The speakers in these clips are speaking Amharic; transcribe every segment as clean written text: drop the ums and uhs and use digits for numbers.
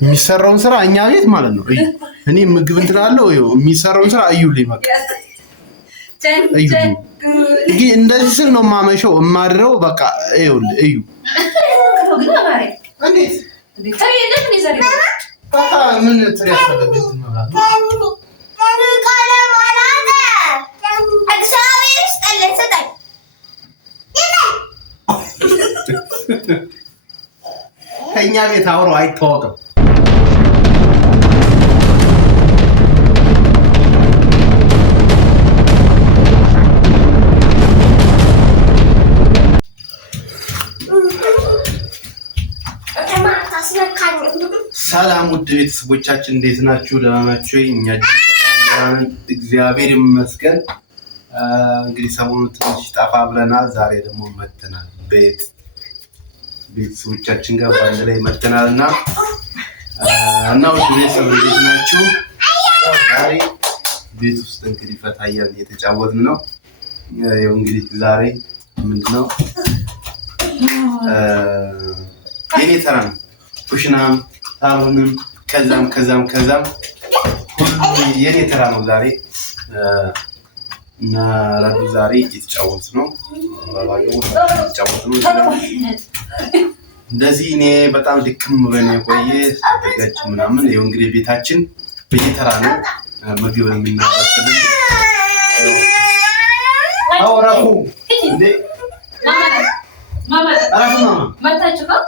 የሚሰራውን ስራ እኛ ቤት ማለት ነው። እኔ ምግብ እንትላለው የሚሰራውን ስራ እዩልኝ በቃ እዩልኝ። ግን እንደዚህ ስል ነው ማመሸው እማድረው በቃ ይኸውልህ እዩ እንዴት በቃ ምን ትሪያለበት ማለት ነው ከኛ ቤት አውሮ አይታወቅም። ሰላም ውድ ቤተሰቦቻችን እንዴት ናችሁ? ደህና ናችሁ? እኛ እግዚአብሔር ይመስገን። እንግዲህ ሰሞኑን ትንሽ ጠፋ ብለናል። ዛሬ ደግሞ መጥተናል ቤተሰቦቻችን ጋር ባንድ ላይ መጥተናል እና ውድ ቤተሰብ እንዴት ናችሁ? ዛሬ ቤት ውስጥ እንግዲህ ፈታ እያልን እየተጫወትን ነው። ያው እንግዲህ ዛሬ ምንድነው የኔ ተራ ነው። ኩሽናም ሳሎንም ከዛም ሁሉ የኔ ተራ ነው ዛሬ እና ረዱ ዛሬ እየተጫወት ነው። እንደዚህ እኔ በጣም ድክም ብለን የቆየ ተገጭ ምናምን ይኸው እንግዲህ ቤታችን በየተራ ነው ምግብ የምናበስልኝ። አውራሁ እንዴ ማማ ማታችሁ ነው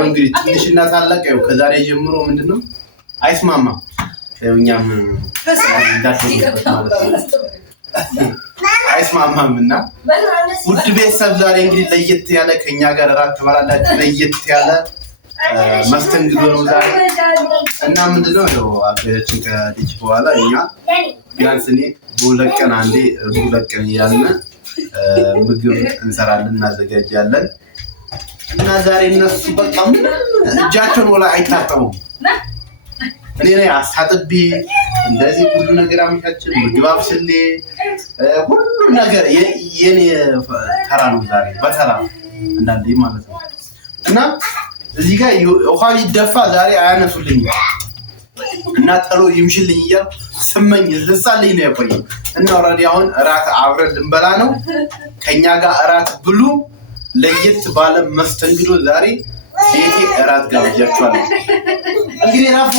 እንግዲህ ትንሽና ታላቅ ያው ከዛሬ ጀምሮ ምንድነው አይስማማም። ያው እኛም እንዳትወዱት ማለት ነው አይስማማምና ውድ ቤተሰብ ዛሬ እንግዲህ ለየት ያለ ከኛ ጋር እራት ትበላላችሁ። ለየት ያለ መስተንግዶ ነው ዛሬ እና ምንድነው ያው አገራችን ከልጅ በኋላ እኛ ቢያንስ እኔ በሁለት ቀን አንዴ እያልን ምግብ እንሰራለን እናዘጋጃለን። እና ዛሬ እነሱ በቃ እጃቸውን ወላ አይታጠቡም። እኔ ነኝ አሳጥቤ እንደዚህ ሁሉ ነገር አምጣችን ምግብ አብስሌ ሁሉ ነገር የኔ ተራ ነው ዛሬ በተራ እንዳንዴ ማለት ነው። እና እዚህ ጋር ውሃ ሊደፋ ዛሬ አያነሱልኝ እና ጠሎ ይምሽልኝ እያልኩ ስመኝ ልሳልኝ ነው የቆየው። እና ኦልሬዲ አሁን እራት አብረን ልንበላ ነው። ከኛ ጋር እራት ብሉ። ለየት ባለ መስተንግዶ ዛሬ ቤቴ እራት ጋብዣችኋለሁ። እንግዲህ ራፉ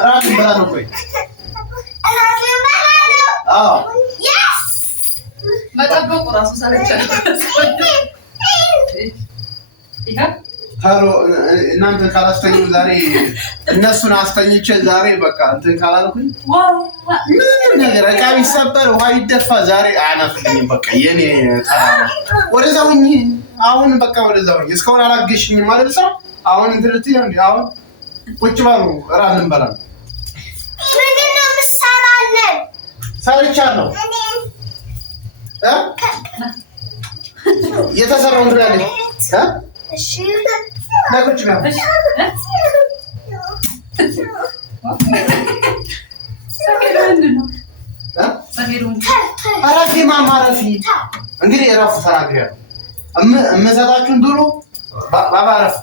እራት እንበላ ነው። ቆይ አዎ መጠበቁ ራሱ ሰለቻለሁ። ታሮ እናንተ ካላስተኙ ዛሬ እነሱን አስተኝቼ ዛሬ በቃ እንትን ካላልኩኝ ምን ነገር ዕቃ ቢሰበር ውሃ ይደፋ ዛሬ አያናፍልኝም። በቃ የኔ ተራ ነው። ወደዛውኝ አሁን በቃ ወደዛውኝ እስካሁን አላገሽኝም ማለት ነው። አሁን እንትልት ነው እንዴ? አሁን ቁጭ ባሉ እራት እንበላ ነው። ምንድነው ምሳራለን? ሰርቻለሁ የተሰራው እንድራለኝ እሺ ለቁጭ ነው። አራፊ ማማራፊ እንግዲህ እራፉ ተናግሬያለሁ። እምሰጣችሁን ድሮ ባባ እረፍ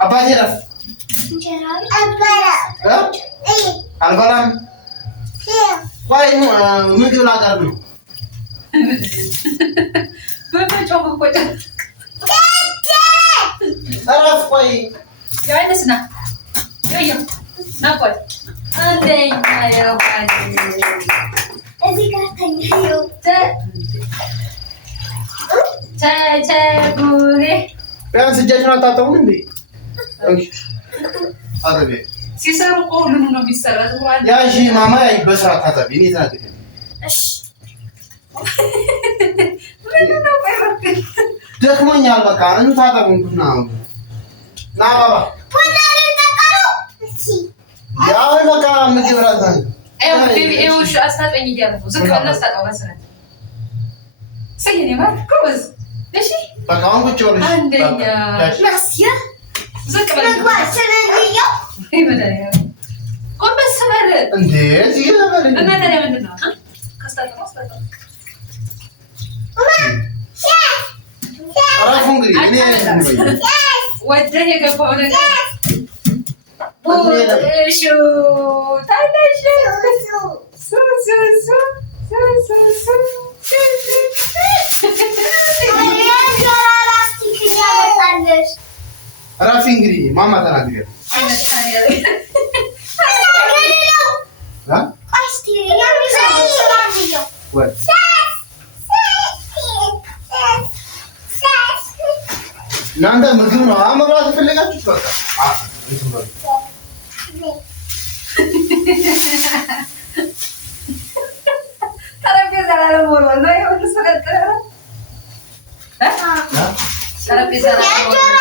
አባቴ እረፍ አልበላም። ቆይ ምግብ ላቀርብ ነው። እረፍ ቆይ ያይነስና ያያ ናቆይ አንደኛ ያውቃል እዚህ ጋር ተኛው ተጉሬ ቢያንስ እጃችሁን አታጠቡም እንዴ? አረቤ ሲሰሩ ሁሉም ነው ቢሰራት ማለት ያሺ ማማ ያይ በስርዓት ታጠቢ። እኔ ታጠቢ እሺ ምንድነው ቆይረክ ደክሞኛል። በቃ አንተ ታጠቡንኩት ነው ና ባባ ወላሂ ተቀሩ እሺ ያው በቃ ምግብ ራዛን እሺ አስታጠኝ ይያለው ዝቅበላ አስታጠው በስርዓት ሰይኔ ማለት ኮዝ እሺ በቃ አሁን ቁጭ ብለሽ አንደኛ ናስያ ዝቅበላ ስለዚህ ይመዳያ ቆንበስ በል እንዴ እዚህ ነበር እና ታዲያ ምንድነው ከስታጠው አስታጠው አራፉ እንግዲህ እኔ ወደ የገባው ነገር ራፊ እንግዲህ ማማ ተናግሪ እናንተ ምግብ ነው መብላት የፈለጋችሁት በቃ ጠረጴዛ ላይ ነው ነው ይሁን ስለቀረ ጠረጴዛ ላይ ነው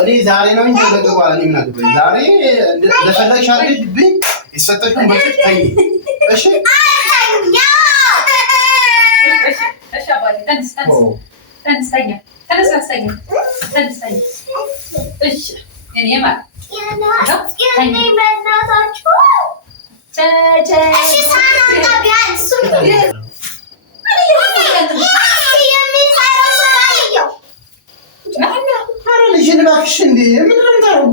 እኔ ዛሬ ነው እንጂ ነገ በኋላ እኔ ምን አገባኝ ዛሬ ለፈለግሽ አድርግብኝ የሰጠሽውን በፊት ተይ እሺ እሺ አባቴ ተነስተኛ እሺ እኔ ማለት ልጅን እባክሽ እንደ ምንድን ነው የምታደርጉ?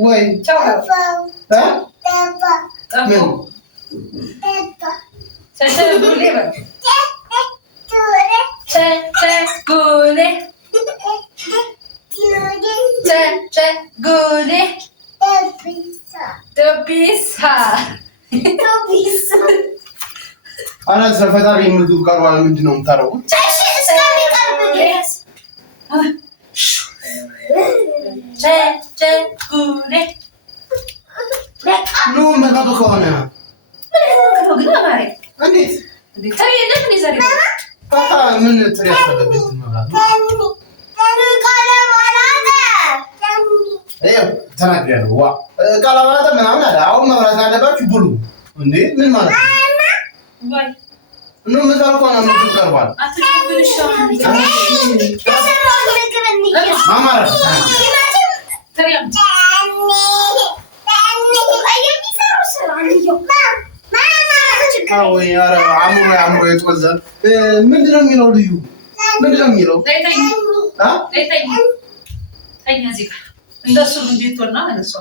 ወይ አናት ፈጣሪ ምግብ ቀርቧል። ምንድን ነው የምታደርጉት? ኑ መባቡ ከሆነ እንዴት ምን ትሪ ያስፈልግት ተናግሬያለሁ። ዋ ቀለማት ምናምን አለ። አሁን መብራት ያለባችሁ ብሉ። እንዴ ምን ማለት ነው? ምን ዘርቆ ነው ምግብ ቀርቧል። ማማራ አእምሮ የተወዘን ምንድን ነው የሚለው? ልዩ ምንድን ነው የሚለው? እንደሱ እንዴትሆና እነሱ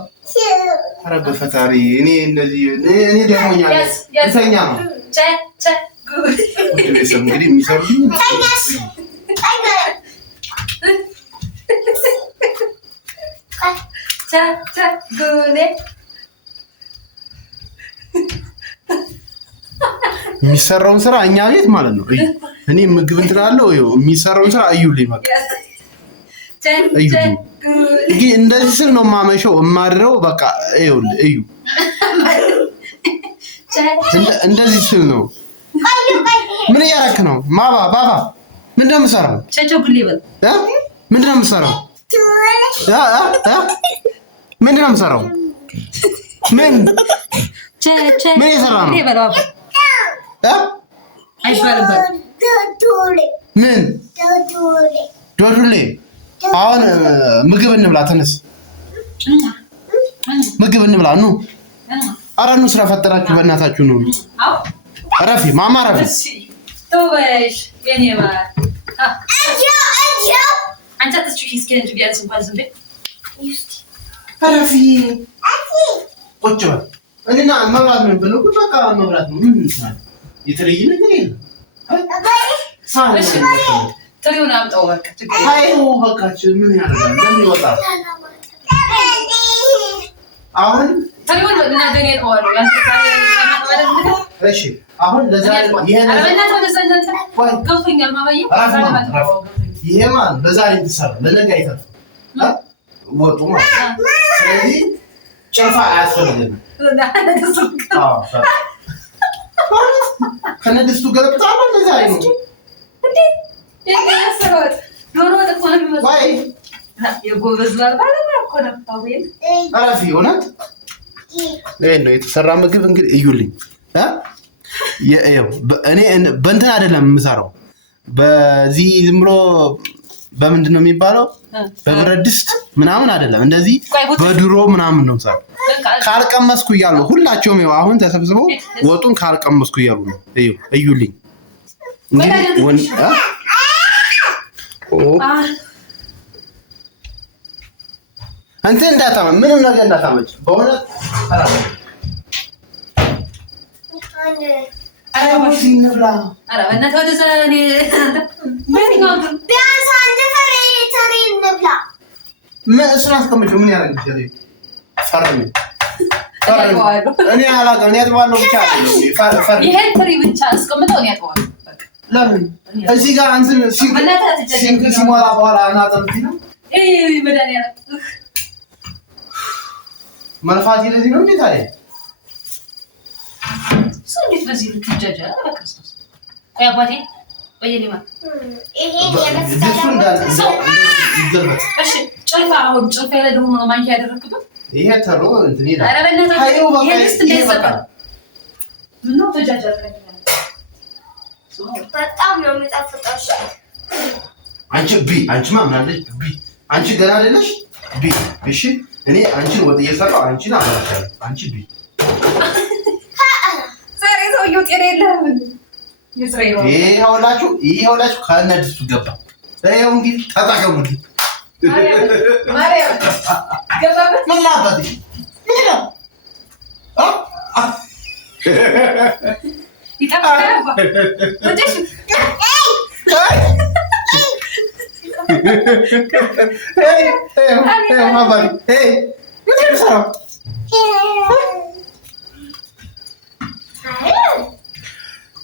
ኧረ በፈጣሪ እኔ እንደዚህ እኔ ደሞኛል እተኛ ነው ቤተሰብ እንግዲህ የሚሰሩት የሚሰራውን ስራ እኛ ቤት ማለት ነው። እኔ ምግብ እንትን አለው የሚሰራውን ስራ እዩልኝ በቃ እዩልኝ። ግን እንደዚህ ስል ነው የማመሸው የማድረው በቃ ይኸውልህ እዩ እንደዚህ ስል ነው። ምን እያደረክ ነው? ባባ ምንድን ነው የምሰራው? ምንድን ነው የምሰራው? ምንድን ነው የምሰራው? ምን እየሰራ ነው? ምን ዶዱሌ? አሁን ምግብ እንብላ። ተነስ ምግብ እንብላ። ኑ ኧረ ኑ ስራ ፈጠራችሁ በእናታችሁ ነው። ረፊ ማማ ረፊ ረፊ ቁጭ በል እኔና መብላት ነው ብለው በቃ መብላት ነው። ምን ይመስላል? የተለየ ነገር የለም። ትሪውን አምጣው በቃ አይው በቃች። ምን ያደርጋል? ለምን ይወጣል? አሁን ትሪውን ነገር የጠዋለው ያንተ ታሪ ነው። እሺ አሁን ለዛሬ ይሄን አረበናት ወደዘነተ ከፍኛል ማባዬ ይሄማ ለዛሬ ተሰራ ለነገ አይተርፍ ወጡ ማለት። ስለዚህ ጨፋ አያስፈልግም። ከነድስቱ ገለብጣለሁ ለዛሬ ነው እንዴ የያሰሩት ዶሮ ተቆነ ቢመጣ የጎበዝ ባልባለ እኮ ነው ታውዬ አራፊ ሆናት ይሄ ነው የተሰራ ምግብ። እንግዲህ እዩልኝ እኔ በእንትን አይደለም የምሰራው በዚህ ዝም ብሎ በምንድን ነው የሚባለው በብረት ድስት ምናምን አይደለም እንደዚህ በድሮ ምናምን ነው የምሰራው። ካልቀመስኩ እያሉ ሁላቸውም ይኸው አሁን ተሰብስበው ወጡን ካልቀመስኩ እያሉ ነው። እዩልኝ አንተ እንዳታማ ምንም ነገር እንዳታመጭ በእውነት እሱን አስቀምጪው ምን ያደርግልሻል? ፈርሚ እኔ አላውቅም። እኔ አጥባለሁ ብቻ ይሄን ትሪ ብቻ አስቀምጠው እኔ አጥባለሁ። ለምን እዚህ ጋር አንተ ሲንክ ሲሞላ በኋላ አናጠምቲ ነው መልፋት ለዚህ ነው እንዴ ታዲያ? ሰው እንዴት በዚህ ልክ ይጃጃል? ክርስቶስ ቆይ አባቴ በየኔማ ይሄ እሺ ጭልፋ አሁን ጭልፋ ላይ ደግሞ ነው ማንኪያ ያደረግኩት። ይሄ ተሎ እንትን ይላል። ኧረ በእናትህ ይሄ ልስት እንደይዘባል ምነው ተጃጃል? በጣም ነው የሚጣፍጠው። አንቺ አንቺማ ምን አለሽ አንቺ ገና አይደለሽ እሺ እኔ አንቺን ወጥ እየሰራው አንቺን አበላሻለሁ። አንቺ ዛሬ ሰውዬው ጤና የለህም። ይኸውላችሁ ከነድስቱ ገባ። ይኸው እንግዲህ ተጠቀሙልኝ። ማርያም ገባበት ምን ላባት ምን ነው ይጣፍጣል ወደሽ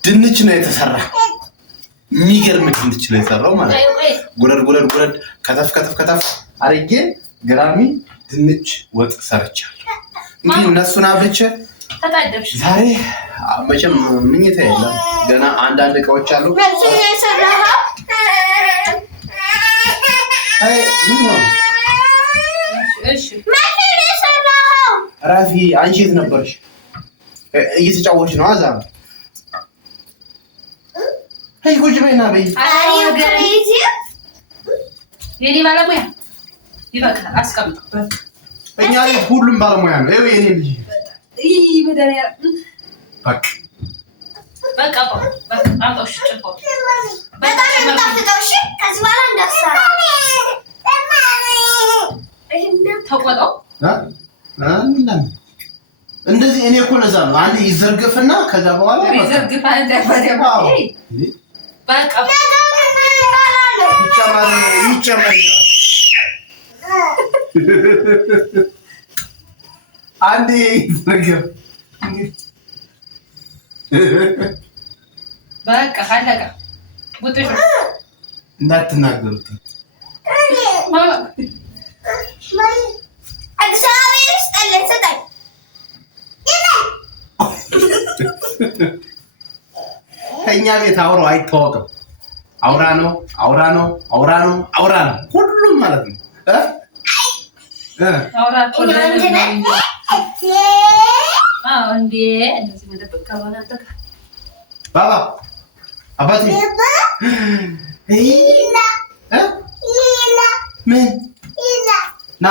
ድንች ነው የተሰራ። የሚገርም ድንች ነው የሰራው ማለት ነው። ጉረድ ከተፍ አርጌ ገራሚ ድንች ወጥ ሰርቻለሁ። እንግዲህ እነሱን አብልቼ ዛሬ መቼም ምኝታ የለም ገና አንዳንድ እቃዎች አሉ። ራፊ አንቺ የት ነበርሽ? እየተጫወች ነው አዛ አይ ቁጭ በይና በይ። የኔ ባለሙያ ይበቃል፣ አስቀምጥ። እኛ ላይ ሁሉም ባለሙያ ነው። ይኸው የኔ ልጅ በቃ አውጣው። እሺ ጭልፋው በጣም የምጣፍጠው። እሺ ከዚህ በኋላ እንዳትሰራ ተቆጣው። እንደዚህ እኔ እኮ ለዛ ነው አንዴ ይዘርግፍና ከዛ በኋላ ይዘርግፋ እንደፈደባ በቃ ይጨመር አንዴ ይዘርግፍ በቃ ካለቀ ጉጥሽ እንዳትናገሩት። እግዚአብሔር ይስጥልኝ ስጠኝ። ከእኛ ቤት አውራው አይታወቅም። አውራ ነው ሁሉም ማለት ነው። አውራ እንዴ እንደዚህ መደበቅ ካልሆነ ባባ አባቴ ምን ና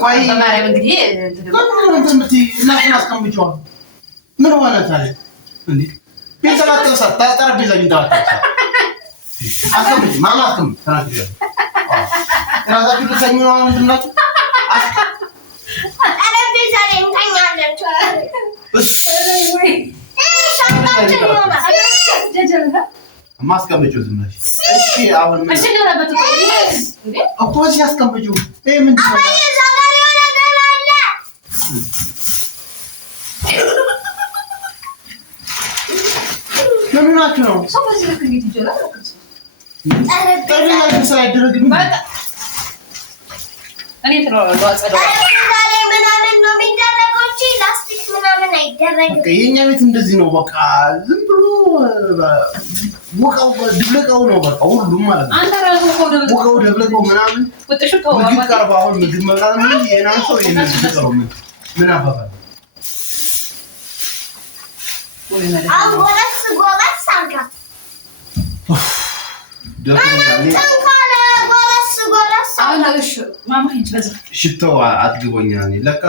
ቆይ በማርያም እንግዲህ እናስቀምጪዋለሁ። ምን ሆነ ታዲያ? እንዴ ቤተሰባቸው ጠረጴዛ አስቀምጪ ማማ አስቀምጪ ተናግሬያለሁ። እራሳችሁ ልተኙ ነው ምንድን ናችሁ? ጠረጴዛ ላይ እንተኛለን። ማስቀምጪው ዝም ብለሽ እሺ። አሁን ምን እኮ እዚህ አስቀምጪው። ይሄ ምንድን ነው? ምን ናችሁ ነው? ሰው በዚህ ልክ እንዴት ይችላል? ጠረጴዛ ላይ አይደረግም። እኔ ተሯሯጸደው ምናምን ነው የሚደረገው እንጂ ላስቲክ ምናምን አይደረግም። የእኛ ቤት እንደዚህ ነው። በቃ ዝም ብሎ ወቃው ድብለቃው ነው በቃ ሁሉም ማለት ነው። አንተ ራሱ ወቃው ድብለቃው ምናምን ወጥሽ ተው ምግብ ቀርባ አሁን ምግብ መብላት ምን የናን ሰው የነዚህ ነው ምን አባባል አሁን ጎረስ አርጋ ደፍኛለሁ። ጎረስ ሽታው አጥግቦኛል ለካ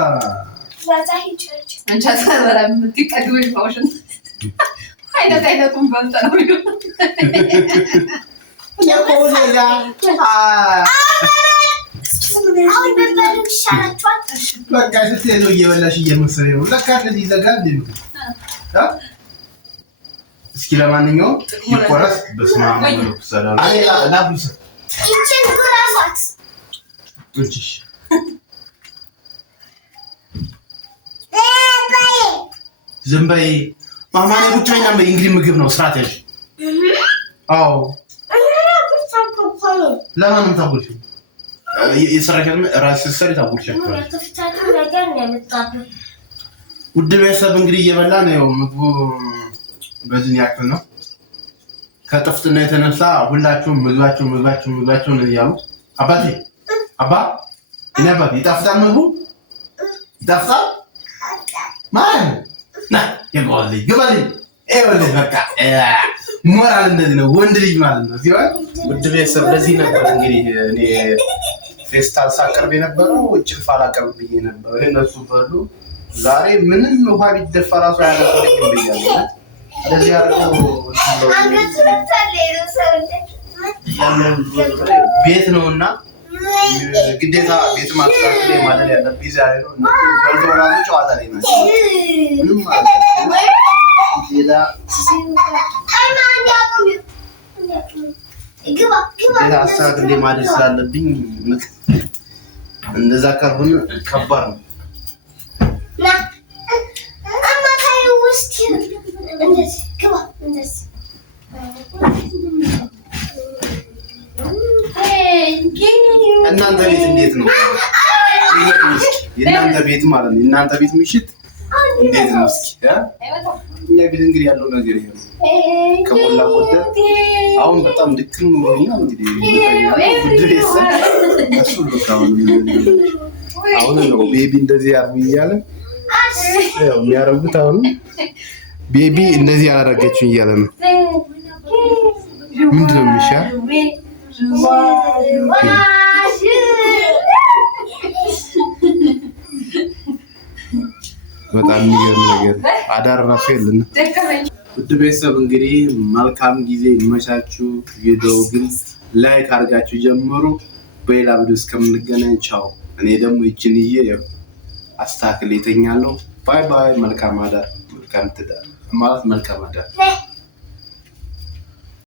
አይነቱን በልተ ነው በቃ ስትሄዱ እየበላሽ እየመሰለኝ ነው ለካ እንደዚህ ይዘጋል እስኪ ለማንኛውም ይቆረስ በስመ አብ ሰላም ላብሉስ ይችን ጉራሳት እሺ ዝም በይ ማማኔ ብቻዬን ነኝ እንግዲህ ምግብ ነው ስራት ያዥ አዎ ለማንም ታውቁሽ የሰራከም ራስ ሰሪ ታውቁሽ ውድ ቤተሰብ እንግዲህ እየበላ ነው ምግቡ በዚህ ያክል ነው ከጥፍጥና የተነሳ ሁላችሁም ምግባችሁን እያሉ አባቴ አባ እኔ አባቴ ይጣፍጣል ምግቡ ይጣፍጣል ማን ና ይገባልኝ በቃ ሞራል እንደዚህ ነው ወንድ ልጅ ማለት ነው ሲሆን ውድ ቤተሰብ ለዚህ ነበር እንግዲህ እኔ ፌስታል ሳቀርብ የነበረው ጭልፋ ላቀርብ ብዬ ነበር እነሱ በሉ ዛሬ ምንም ውሃ ቢደፋ ራሱ ያለፈው ብያለሁ ለዚህ አርቆ ቤት ነውና ግዴታ ቤት ማስተካከል ማለት ያለብኝ ዛሬ ነው በልቶራው ጨዋታ ላይ ነው ምንም ማለት ሌላ አስተካክል ማለት ስላለብኝ እንደዛ ካልሆነ ከባድ ነው እናንተ ቤት እንዴት ነው የእናንተ ቤት ማለት ነው የእናንተ ቤት ምሽት እንዴት ነው እስኪ እኛ ቤት እንግዲህ ያለው ነገር ይሄ ነው ከሞላ ጎደል አሁን በጣም ድክም ብሎኛል እንግዲህ እሱ አሁን ነው ቤቢ እንደዚህ ያርጉ እያለ ያው የሚያረጉት አሁን ቤቢ እንደዚህ ያላረገችው እያለ ነው ምንድነው የሚሻል በጣም የሚገርም ነገር አዳር ራሱ የለንም ውድ ቤተሰብ እንግዲህ መልካም ጊዜ ይመቻችሁ ቪዲዮ ግን ላይክ አድርጋችሁ ጀምሩ በሌላ ቪዲዮ እስከምንገናኝ ቻው እኔ ደግሞ ይችን አስተካክል ይተኛለሁ ባይ ባይ መልካም አዳር መልካም ትዳር ማለት መልካም አዳር